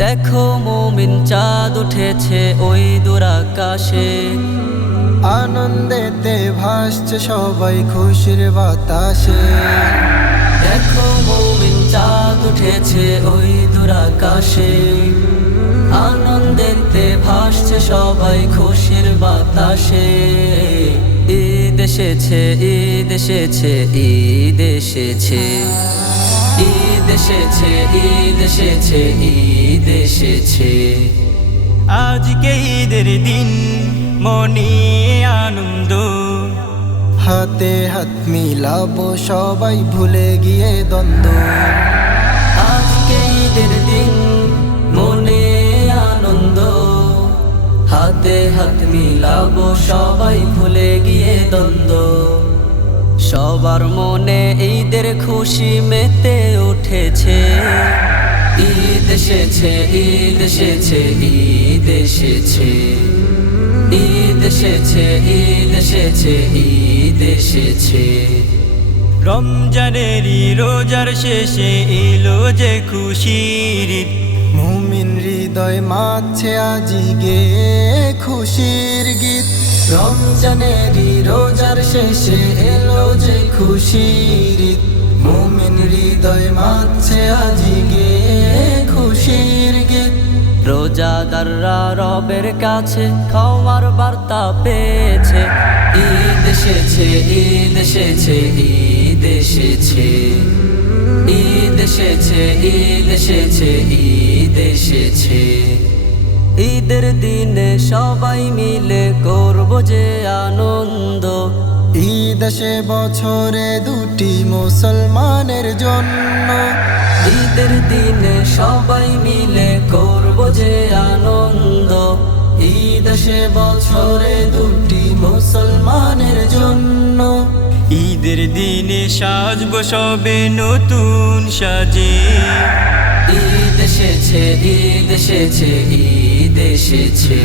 দেখো মুমিন চাঁদ উঠেছে ওই দূর আকাশে, আনন্দেতে ভাসছে সবাই খুশির বাতাসে। দেখো মুমিন চাঁদ উঠেছে ওই দূর আকাশে, আনন্দেতে ভাসছে সবাই খুশির বাতাসে। ঈদ এসেছে, ঈদ এসেছে, ঈদ এসেছে, ঈদ এসেছে, ঈদ এসেছে, ঈদ এসেছে। আজকে ঈদের দিন, মনে আনন্দ, হাতে হাত মিলাবো সবাই ভুলে গিয়ে দ্বন্দ্ব। আজকে ঈদের দিন, মনে আনন্দ, হাতে হাত মিলাবো সবাই ভুলে গিয়ে দ্বন্দ্ব। সবার মনে ঈদের খুশি মেতে উঠেছে। ঈদ এসেছে, ঈদ এসেছে, ঈদ এসেছে, ঈদ এসেছে, ঈদ এসেছে, ঈদ এসেছে। রমজানেরই রোজার শেষে এলো যে খুশির ঈদ, মুমিন হৃদয় মাছে আজিগে খুশির গীত। রমজানেরই রোজার শেষে এলো যে খুশির ঈদ, মুমিন হৃদয় মাছে আজিগে খুশির গীত। রোজাদাররা রবের কাছে ক্ষমার বার্তা পেয়েছে। ঈদ এসেছে, ঈদ এসেছে, ঈদ এসেছে, ঈদ এসেছে, ঈদ এসেছে, ঈদ এসেছে। ঈদের দিনে সবাই মিলে করব যে আনন্দ। ঈদ আসে বছরে দুটি মুসলমানের জন্য। ঈদের দিনে সবাই মিলে করব যে আনন্দ। ঈদ আসে বছরে দুটি মুসলমানের জন্য। ঈদের দিনে সাজবো সবে নতুন সাজে। ঈদ এসেছে, ঈদ এসেছে, ঈদ এসেছে,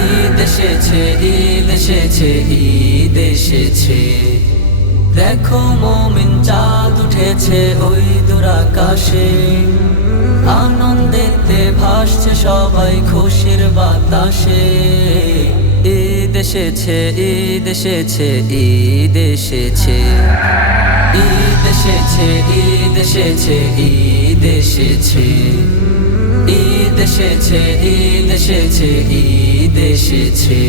ঈদ এসেছে, ঈদ এসেছে, ঈদ এসেছে। দেখো মুমিন চাঁদ উঠেছে ওই দূর আকাশে, আনন্দেতে ভাসছে সবাই খুশির বাতাসে। ঈদ এসেছে, ঈদ এসেছে, ঈদ এসেছে, ঈদ এসেছে, ঈদ এসেছে, ঈদ এসেছে, ঈদ এসেছে, ঈদ এসেছে, ঈদ এসেছে।